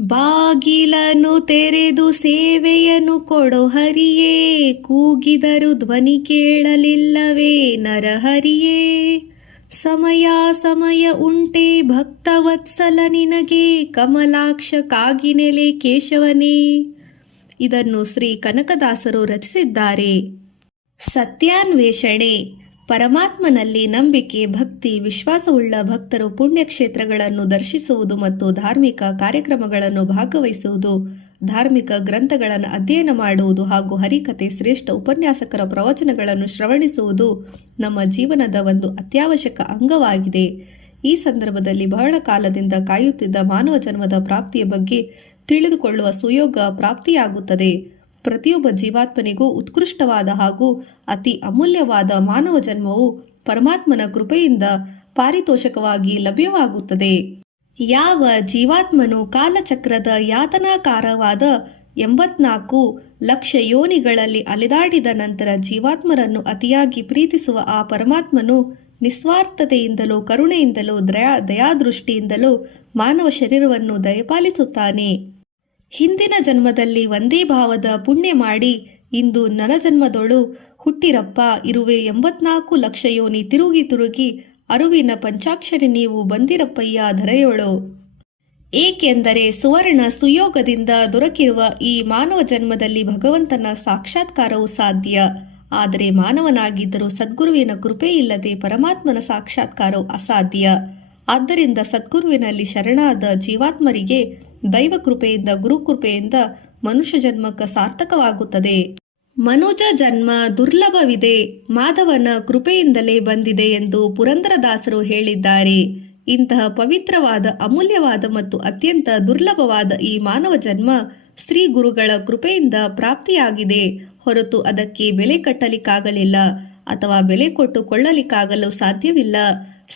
ಬಾಗಿಲನ್ನು ತೆರೆದು ಸೇವೆಯನ್ನು ಕೊಡೋ ಹರಿಯೇ, ಕೂಗಿದರು ಧ್ವನಿ ಕೇಳಲಿಲ್ಲವೇ ನರಹರಿಯೇ. ಸಮಯ ಸಮಯ ಉಂಟೆ ಭಕ್ತವತ್ಸಲ ನಿನಗೆ, ಕಮಲಾಕ್ಷ ಕಾಗಿನೆಲೆ ಕೇಶವನೇ. ಇದನ್ನು ಶ್ರೀ ಕನಕದಾಸರು ರಚಿಸಿದ್ದಾರೆ. ಸತ್ಯಾನ್ವೇಷಣೆ. ಪರಮಾತ್ಮನಲ್ಲಿ ನಂಬಿಕೆ, ಭಕ್ತಿ, ವಿಶ್ವಾಸವುಳ್ಳ ಭಕ್ತರು ಪುಣ್ಯಕ್ಷೇತ್ರಗಳನ್ನು ದರ್ಶಿಸುವುದು ಮತ್ತು ಧಾರ್ಮಿಕ ಕಾರ್ಯಕ್ರಮಗಳನ್ನು ಭಾಗವಹಿಸುವುದು, ಧಾರ್ಮಿಕ ಗ್ರಂಥಗಳನ್ನು ಅಧ್ಯಯನ ಮಾಡುವುದು ಹಾಗೂ ಹರಿಕತೆ, ಶ್ರೇಷ್ಠ ಉಪನ್ಯಾಸಕರ ಪ್ರವಚನಗಳನ್ನು ಶ್ರವಣಿಸುವುದು ನಮ್ಮ ಜೀವನದ ಒಂದು ಅತ್ಯವಶ್ಯಕ ಅಂಗವಾಗಿದೆ. ಈ ಸಂದರ್ಭದಲ್ಲಿ ಬಹಳ ಕಾಲದಿಂದ ಕಾಯುತ್ತಿದ್ದ ಮಾನವ ಜನ್ಮದ ಪ್ರಾಪ್ತಿಯ ಬಗ್ಗೆ ತಿಳಿದುಕೊಳ್ಳುವ ಸುಯೋಗ ಪ್ರಾಪ್ತಿಯಾಗುತ್ತದೆ. ಪ್ರತಿಯೊಬ್ಬ ಜೀವಾತ್ಮನಿಗೂ ಉತ್ಕೃಷ್ಟವಾದ ಹಾಗೂ ಅತಿ ಅಮೂಲ್ಯವಾದ ಮಾನವ ಜನ್ಮವು ಪರಮಾತ್ಮನ ಕೃಪೆಯಿಂದ ಪಾರಿತೋಷಕವಾಗಿ ಲಭ್ಯವಾಗುತ್ತದೆ. ಯಾವ ಜೀವಾತ್ಮನು ಕಾಲಚಕ್ರದ ಯಾತನಾಕಾರವಾದ 84 ಲಕ್ಷ ಯೋನಿಗಳಲ್ಲಿ ಅಲೆದಾಡಿದ ನಂತರ ಜೀವಾತ್ಮರನ್ನು ಅತಿಯಾಗಿ ಪ್ರೀತಿಸುವ ಆ ಪರಮಾತ್ಮನು ನಿಸ್ವಾರ್ಥತೆಯಿಂದಲೂ ಕರುಣೆಯಿಂದಲೂ ದಯಾದೃಷ್ಟಿಯಿಂದಲೂ ಮಾನವ ಶರೀರವನ್ನು ದಯಪಾಲಿಸುತ್ತಾನೆ. ಹಿಂದಿನ ಜನ್ಮದಲ್ಲಿ ಒಂದೇ ಭಾವದ ಪುಣ್ಯ ಮಾಡಿ ಇಂದು ನರಜನ್ಮದೊಳು ಹುಟ್ಟಿರಪ್ಪ ಇರುವೆ 84 ಲಕ್ಷ ಯೋನಿ ತಿರುಗಿ ಅರುವಿನ ಪಂಚಾಕ್ಷರಿ ನೀವು ಬಂದಿರಪ್ಪಯ್ಯ ಧರೆಯೋಳು. ಏಕೆಂದರೆ ಸುವರ್ಣ ಸುಯೋಗದಿಂದ ದೊರಕಿರುವ ಈ ಮಾನವ ಜನ್ಮದಲ್ಲಿ ಭಗವಂತನ ಸಾಕ್ಷಾತ್ಕಾರವು ಸಾಧ್ಯ. ಆದರೆ ಮಾನವನಾಗಿದ್ದರೂ ಸದ್ಗುರುವಿನ ಕೃಪೆ ಇಲ್ಲದೆ ಪರಮಾತ್ಮನ ಸಾಕ್ಷಾತ್ಕಾರವು ಅಸಾಧ್ಯ. ಆದ್ದರಿಂದ ಸದ್ಗುರುವಿನಲ್ಲಿ ಶರಣಾದ ಜೀವಾತ್ಮರಿಗೆ ದೈವ ಕೃಪೆಯಿಂದ, ಗುರುಕೃಪೆಯಿಂದ ಮನುಷ್ಯ ಜನ್ಮಕ್ಕೆ ಸಾರ್ಥಕವಾಗುತ್ತದೆ. ಮನುಜ ಜನ್ಮ ದುರ್ಲಭವಿದೆ, ಮಾಧವನ ಕೃಪೆಯಿಂದಲೇ ಬಂದಿದೆ ಎಂದು ಪುರಂದರದಾಸರು ಹೇಳಿದ್ದಾರೆ. ಇಂತಹ ಪವಿತ್ರವಾದ, ಅಮೂಲ್ಯವಾದ ಮತ್ತು ಅತ್ಯಂತ ದುರ್ಲಭವಾದ ಈ ಮಾನವ ಜನ್ಮ ಶ್ರೀ ಗುರುಗಳ ಕೃಪೆಯಿಂದ ಪ್ರಾಪ್ತಿಯಾಗಿದೆ ಹೊರತು ಅದಕ್ಕೆ ಬೆಲೆ ಕಟ್ಟಲಿಕ್ಕಾಗಲಿಲ್ಲ ಅಥವಾ ಬೆಲೆ ಕೊಟ್ಟು ಕೊಳ್ಳಲಿಕ್ಕಾಗಲು ಸಾಧ್ಯವಿಲ್ಲ.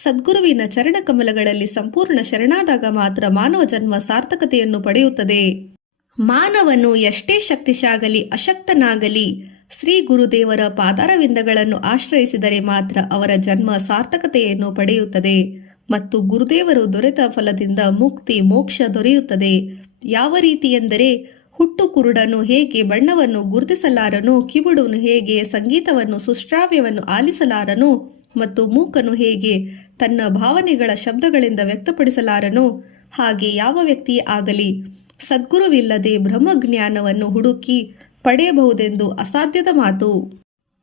ಸದ್ಗುರುವಿನ ಚರಣಕಮಲಗಳಲ್ಲಿ ಸಂಪೂರ್ಣ ಶರಣಾದಾಗ ಮಾತ್ರ ಮಾನವ ಜನ್ಮ ಸಾರ್ಥಕತೆಯನ್ನು ಪಡೆಯುತ್ತದೆ. ಮಾನವನು ಎಷ್ಟೇ ಶಕ್ತಿಶಾಗಲಿ ಅಶಕ್ತನಾಗಲಿ ಶ್ರೀ ಗುರುದೇವರ ಪಾದಾರವಿಂದಗಳನ್ನು ಆಶ್ರಯಿಸಿದರೆ ಮಾತ್ರ ಅವರ ಜನ್ಮ ಸಾರ್ಥಕತೆಯನ್ನು ಪಡೆಯುತ್ತದೆ ಮತ್ತು ಗುರುದೇವರು ದೊರೆತ ಫಲದಿಂದ ಮುಕ್ತಿ ಮೋಕ್ಷ ದೊರೆಯುತ್ತದೆ. ಯಾವ ರೀತಿ ಎಂದರೆ, ಹುಟ್ಟು ಕುರುಡನು ಹೇಗೆ ಬಣ್ಣವನ್ನು ಗುರುತಿಸಲಾರನು, ಕಿವುಡನು ಹೇಗೆ ಸಂಗೀತವನ್ನು ಸುಶ್ರಾವ್ಯವನ್ನು ಆಲಿಸಲಾರನು ಮತ್ತು ಮೂಕನು ಹೇಗೆ ತನ್ನ ಭಾವನೆಗಳ ಶಬ್ದಗಳಿಂದ ವ್ಯಕ್ತಪಡಿಸಲಾರನು, ಹಾಗೆ ಯಾವ ವ್ಯಕ್ತಿಯೇ ಆಗಲಿ ಸದ್ಗುರುವಿಲ್ಲದೆ ಬ್ರಹ್ಮಜ್ಞಾನವನ್ನು ಹುಡುಕಿ ಪಡೆಯಬಹುದೆಂದು ಅಸಾಧ್ಯದ ಮಾತು.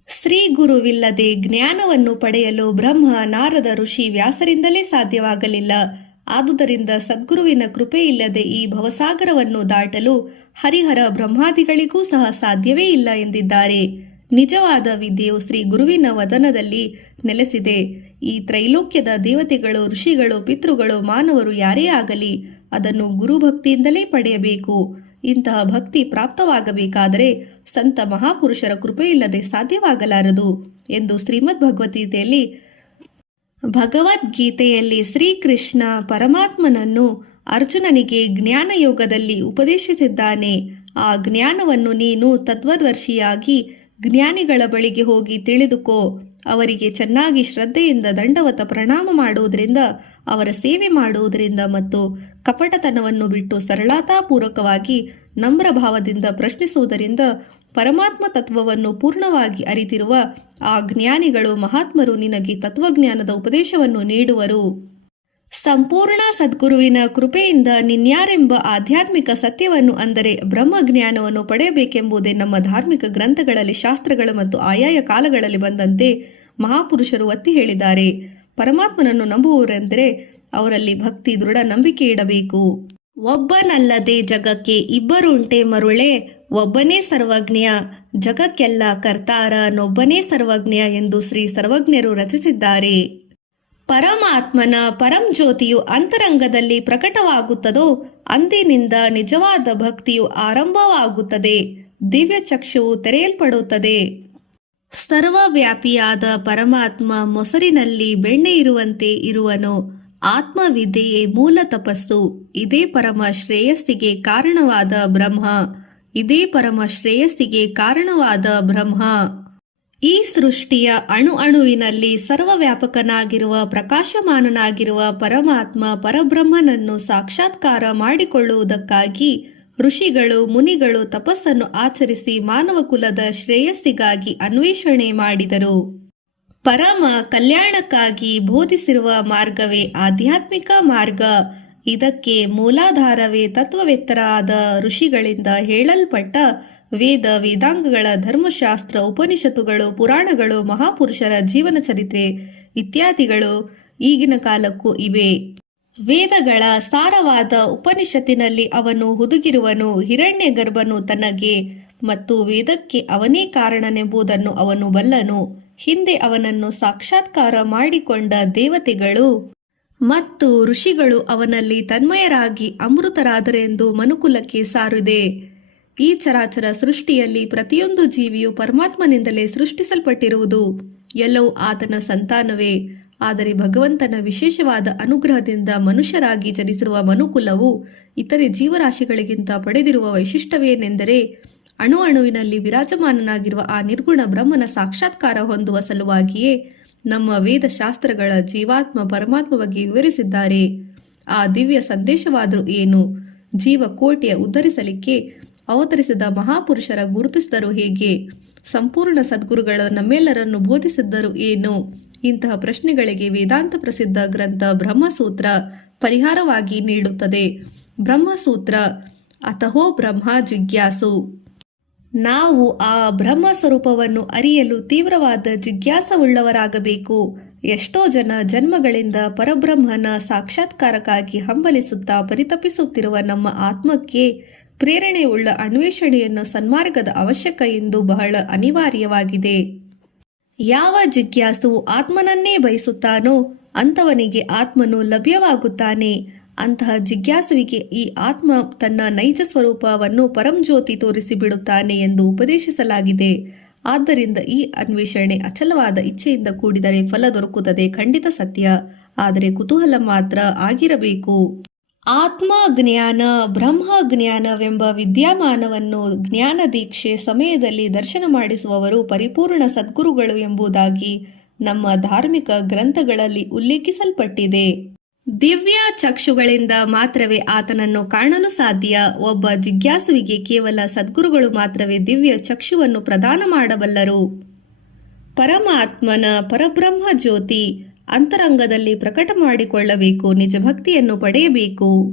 ಶ್ರೀ ಗುರುವಿಲ್ಲದೆ ಜ್ಞಾನವನ್ನು ಪಡೆಯಲು ಬ್ರಹ್ಮ, ನಾರದ, ಋಷಿ, ವ್ಯಾಸರಿಂದಲೇ ಸಾಧ್ಯವಾಗಲಿಲ್ಲ. ಆದುದರಿಂದ ಸದ್ಗುರುವಿನ ಕೃಪೆ ಇಲ್ಲದೆ ಈ ಭವಸಾಗರವನ್ನು ದಾಟಲು ಹರಿಹರ ಬ್ರಹ್ಮಾದಿಗಳಿಗೂ ಸಹ ಸಾಧ್ಯವೇ ಇಲ್ಲ ಎಂದಿದ್ದಾರೆ. ನಿಜವಾದ ವಿದ್ಯೆಯು ಶ್ರೀ ಗುರುವಿನ ವದನದಲ್ಲಿ ನೆಲೆಸಿದೆ. ಈ ತ್ರೈಲೋಕ್ಯದ ದೇವತೆಗಳು, ಋಷಿಗಳು, ಪಿತೃಗಳು, ಮಾನವರು ಯಾರೇ ಆಗಲಿ ಅದನ್ನು ಗುರುಭಕ್ತಿಯಿಂದಲೇ ಪಡೆಯಬೇಕು. ಇಂತಹ ಭಕ್ತಿ ಪ್ರಾಪ್ತವಾಗಬೇಕಾದರೆ ಸಂತ ಮಹಾಪುರುಷರ ಕೃಪೆಯಿಲ್ಲದೆ ಸಾಧ್ಯವಾಗಲಾರದು ಎಂದು ಶ್ರೀಮದ್ ಭಗವದ್ಗೀತೆಯಲ್ಲಿ ಶ್ರೀಕೃಷ್ಣ ಪರಮಾತ್ಮನನ್ನು ಅರ್ಜುನನಿಗೆ ಜ್ಞಾನಯೋಗದಲ್ಲಿ ಉಪದೇಶಿಸಿದ್ದಾನೆ. ಆ ಜ್ಞಾನವನ್ನು ನೀನು ತತ್ವದರ್ಶಿಯಾಗಿ ಜ್ಞಾನಿಗಳ ಬಳಿಗೆ ಹೋಗಿ ತಿಳಿದುಕೋ. ಅವರಿಗೆ ಚೆನ್ನಾಗಿ ಶ್ರದ್ಧೆಯಿಂದ ದಂಡವತ ಪ್ರಣಾಮ ಮಾಡುವುದರಿಂದ, ಅವರ ಸೇವೆ ಮಾಡುವುದರಿಂದ ಮತ್ತು ಕಪಟತನವನ್ನು ಬಿಟ್ಟು ಸರಳತಾಪೂರ್ವಕವಾಗಿ ನಮ್ರಭಾವದಿಂದ ಪ್ರಶ್ನಿಸುವುದರಿಂದ ಪರಮಾತ್ಮ ತತ್ವವನ್ನು ಪೂರ್ಣವಾಗಿ ಅರಿತಿರುವ ಆ ಜ್ಞಾನಿಗಳು ಮಹಾತ್ಮರು ನಿನಗೆ ತತ್ವಜ್ಞಾನದ ಉಪದೇಶವನ್ನು ನೀಡುವರು. ಸಂಪೂರ್ಣ ಸದ್ಗುರುವಿನ ಕೃಪೆಯಿಂದ ನಿನ್ಯಾರೆಂಬ ಆಧ್ಯಾತ್ಮಿಕ ಸತ್ಯವನ್ನು ಅಂದರೆ ಬ್ರಹ್ಮಜ್ಞಾನವನ್ನು ಪಡೆಯಬೇಕೆಂಬುದೇ ನಮ್ಮ ಧಾರ್ಮಿಕ ಗ್ರಂಥಗಳಲ್ಲಿ, ಶಾಸ್ತ್ರಗಳು ಮತ್ತು ಆಯಾಯ ಕಾಲಗಳಲ್ಲಿ ಬಂದಂತೆ ಮಹಾಪುರುಷರು ಒತ್ತಿ ಹೇಳಿದ್ದಾರೆ. ಪರಮಾತ್ಮನನ್ನು ನಂಬುವವರೆಂದರೆ ಅವರಲ್ಲಿ ಭಕ್ತಿ, ದೃಢ ನಂಬಿಕೆ ಇಡಬೇಕು. ಒಬ್ಬನಲ್ಲದೆ ಜಗಕ್ಕೆ ಇಬ್ಬರುಂಟೆ ಮರುಳೆ, ಒಬ್ಬನೇ ಸರ್ವಜ್ಞ ಜಗಕ್ಕೆಲ್ಲ ಕರ್ತಾರನೊಬ್ಬನೇ ಸರ್ವಜ್ಞ ಎಂದು ಶ್ರೀ ಸರ್ವಜ್ಞರು ರಚಿಸಿದ್ದಾರೆ. ಪರಮಾತ್ಮನ ಪರಂಜ್ಯೋತಿಯು ಅಂತರಂಗದಲ್ಲಿ ಪ್ರಕಟವಾಗುತ್ತದೋ ಅಂದಿನಿಂದ ನಿಜವಾದ ಭಕ್ತಿಯು ಆರಂಭವಾಗುತ್ತದೆ. ದಿವ್ಯ ಚಕ್ಷುವು ತೆರೆಯಲ್ಪಡುತ್ತದೆ. ಸರ್ವವ್ಯಾಪಿಯಾದ ಪರಮಾತ್ಮ ಮೊಸರಿನಲ್ಲಿ ಬೆಣ್ಣೆ ಇರುವಂತೆ ಇರುವನು. ಆತ್ಮವಿದ್ಯೆಯೇ ಮೂಲ ತಪಸ್ಸು. ಇದೇ ಪರಮ ಶ್ರೇಯಸ್ಸಿಗೆ ಕಾರಣವಾದ ಬ್ರಹ್ಮ. ಈ ಸೃಷ್ಟಿಯ ಅಣುವಿನಲ್ಲಿ ಸರ್ವವ್ಯಾಪಕನಾಗಿರುವ ಪ್ರಕಾಶಮಾನನಾಗಿರುವ ಪರಮಾತ್ಮ ಪರಬ್ರಹ್ಮನನ್ನು ಸಾಕ್ಷಾತ್ಕಾರ ಮಾಡಿಕೊಳ್ಳುವುದಕ್ಕಾಗಿ ಋಷಿಗಳು ಮುನಿಗಳು ತಪಸ್ಸನ್ನು ಆಚರಿಸಿ ಮಾನವ ಕುಲದ ಶ್ರೇಯಸ್ಸಿಗಾಗಿ ಅನ್ವೇಷಣೆ ಮಾಡಿದರು. ಪರಮ ಕಲ್ಯಾಣಕ್ಕಾಗಿ ಬೋಧಿಸಿರುವ ಮಾರ್ಗವೇ ಆಧ್ಯಾತ್ಮಿಕ ಮಾರ್ಗ. ಇದಕ್ಕೆ ಮೂಲಾಧಾರವೇ ತತ್ವವೇತ್ತರಾದ ಋಷಿಗಳಿಂದ ಹೇಳಲ್ಪಟ್ಟ ವೇದ, ವೇದಾಂಗಗಳ ಧರ್ಮಶಾಸ್ತ್ರ, ಉಪನಿಷತ್ತುಗಳು, ಪುರಾಣಗಳು, ಮಹಾಪುರುಷರ ಜೀವನ ಚರಿತ್ರೆ ಇತ್ಯಾದಿಗಳು ಈಗಿನ ಕಾಲಕ್ಕೂ ಇವೆ. ವೇದಗಳ ಸಾರವಾದ ಉಪನಿಷತ್ತಿನಲ್ಲಿ ಅವನು ಹುದುಗಿರುವನು, ಹಿರಣ್ಯಗರ್ಭನು ತನಗೆ ಮತ್ತು ವೇದಕ್ಕೆ ಅವನೇ ಕಾರಣನೆಂಬುದನ್ನು ಅವನು ಬಲ್ಲನು. ಹಿಂದೆ ಅವನನ್ನು ಸಾಕ್ಷಾತ್ಕಾರ ಮಾಡಿಕೊಂಡ ದೇವತೆಗಳು ಮತ್ತು ಋಷಿಗಳು ಅವನಲ್ಲಿ ತನ್ಮಯರಾಗಿ ಅಮೃತರಾದರೆಂದು ಮನುಕುಲಕ್ಕೆ ಸಾರಿದೆ. ಈ ಚರಾಚರ ಸೃಷ್ಟಿಯಲ್ಲಿ ಪ್ರತಿಯೊಂದು ಜೀವಿಯು ಪರಮಾತ್ಮನಿಂದಲೇ ಸೃಷ್ಟಿಸಲ್ಪಟ್ಟಿರುವುದು. ಎಲ್ಲವೂ ಆತನ ಸಂತಾನವೇ. ಆದರೆ ಭಗವಂತನ ವಿಶೇಷವಾದ ಅನುಗ್ರಹದಿಂದ ಮನುಷ್ಯರಾಗಿ ಜನಿಸಿರುವ ಮನುಕುಲವು ಇತರೆ ಜೀವರಾಶಿಗಳಿಗಿಂತ ಪಡೆದಿರುವ ವೈಶಿಷ್ಟ್ಯವೇನೆಂದರೆ ಅಣುವಿನಲ್ಲಿ ವಿರಾಜಮಾನನಾಗಿರುವ ಆ ನಿರ್ಗುಣ ಬ್ರಹ್ಮನ ಸಾಕ್ಷಾತ್ಕಾರ ಹೊಂದುವ ಸಲುವಾಗಿಯೇ ನಮ್ಮ ವೇದಶಾಸ್ತ್ರಗಳ ಜೀವಾತ್ಮ ಪರಮಾತ್ಮ ಬಗ್ಗೆ ವಿವರಿಸಿದ್ದಾರೆ. ಆ ದಿವ್ಯ ಸಂದೇಶವಾದರೂ ಏನು? ಜೀವಕೋಟಿಯ ಉದ್ಧರಿಸಲಿಕ್ಕೆ ಅವತರಿಸಿದ ಮಹಾಪುರುಷರ ಗುರುತಿಸಿದರು ಹೇಗೆ? ಸಂಪೂರ್ಣ ಸದ್ಗುರುಗಳು ನಮ್ಮೆಲ್ಲರನ್ನು ಬೋಧಿಸಿದ್ದರು ಏನು? ಇಂತಹ ಪ್ರಶ್ನೆಗಳಿಗೆ ವೇದಾಂತ ಪ್ರಸಿದ್ಧ ಗ್ರಂಥ ಬ್ರಹ್ಮಸೂತ್ರ ಪರಿಹಾರವಾಗಿ ನೀಡುತ್ತದೆ. ಬ್ರಹ್ಮಸೂತ್ರ ಅತಹೋ ಬ್ರಹ್ಮ ಜಿಜ್ಞಾಸು. ನಾವು ಆ ಬ್ರಹ್ಮ ಸ್ವರೂಪವನ್ನು ಅರಿಯಲು ತೀವ್ರವಾದ ಜಿಜ್ಞಾಸವುಳ್ಳವರಾಗಬೇಕು. ಎಷ್ಟೋ ಜನ ಜನ್ಮಗಳಿಂದ ಪರಬ್ರಹ್ಮನ ಸಾಕ್ಷಾತ್ಕಾರಕ್ಕಾಗಿ ಹಂಬಲಿಸುತ್ತಾ ಪರಿತಪಿಸುತ್ತಿರುವ ನಮ್ಮ ಆತ್ಮಕ್ಕೆ ಪ್ರೇರಣೆಯುಳ್ಳ ಅನ್ವೇಷಣೆಯನ್ನು ಸನ್ಮಾರ್ಗದ ಅವಶ್ಯಕ ಎಂದು ಬಹಳ ಅನಿವಾರ್ಯವಾಗಿದೆ. ಯಾವ ಜಿಜ್ಞಾಸು ಆತ್ಮನನ್ನೇ ಬಯಸುತ್ತಾನೋ ಅಂಥವನಿಗೆ ಆತ್ಮನು ಲಭ್ಯವಾಗುತ್ತಾನೆ. ಅಂತಹ ಜಿಜ್ಞಾಸುವಿಗೆ ಈ ಆತ್ಮ ತನ್ನ ನೈಜ ಸ್ವರೂಪವನ್ನು ಪರಂಜ್ಯೋತಿ ತೋರಿಸಿ ಬಿಡುತ್ತಾನೆ ಎಂದು ಉಪದೇಶಿಸಲಾಗಿದೆ. ಆದ್ದರಿಂದ ಈ ಅನ್ವೇಷಣೆ ಅಚಲವಾದ ಇಚ್ಛೆಯಿಂದ ಕೂಡಿದರೆ ಫಲ ದೊರಕುತ್ತದೆ, ಖಂಡಿತ ಸತ್ಯ. ಆದರೆ ಕುತೂಹಲ ಮಾತ್ರ ಆಗಿರಬೇಕು. ಆತ್ಮ ಜ್ಞಾನ, ಬ್ರಹ್ಮ ಜ್ಞಾನವೆಂಬ ವಿದ್ಯಮಾನವನ್ನು ಜ್ಞಾನ ದೀಕ್ಷೆ ಸಮಯದಲ್ಲಿ ದರ್ಶನ ಮಾಡಿಸುವವರು ಪರಿಪೂರ್ಣ ಸದ್ಗುರುಗಳು ಎಂಬುದಾಗಿ ನಮ್ಮ ಧಾರ್ಮಿಕ ಗ್ರಂಥಗಳಲ್ಲಿ ಉಲ್ಲೇಖಿಸಲ್ಪಟ್ಟಿದೆ. ದಿವ್ಯ ಚಕ್ಷುಗಳಿಂದ ಮಾತ್ರವೇ ಆತನನ್ನು ಕಾಣಲು ಸಾಧ್ಯ. ಒಬ್ಬ ಜಿಜ್ಞಾಸುವಿಗೆ ಕೇವಲ ಸದ್ಗುರುಗಳು ಮಾತ್ರವೇ ದಿವ್ಯ ಚಕ್ಷುವನ್ನು ಪ್ರದಾನ ಮಾಡಬಲ್ಲರು. ಪರಮಾತ್ಮನ ಪರಬ್ರಹ್ಮ ಜ್ಯೋತಿ ಅಂತರಂಗದಲ್ಲಿ ಪ್ರಕಟ ಮಾಡಿಕೊಳ್ಳಬೇಕು. ನಿಜ ಭಕ್ತಿಯನ್ನು ಪಡೆಯಬೇಕು.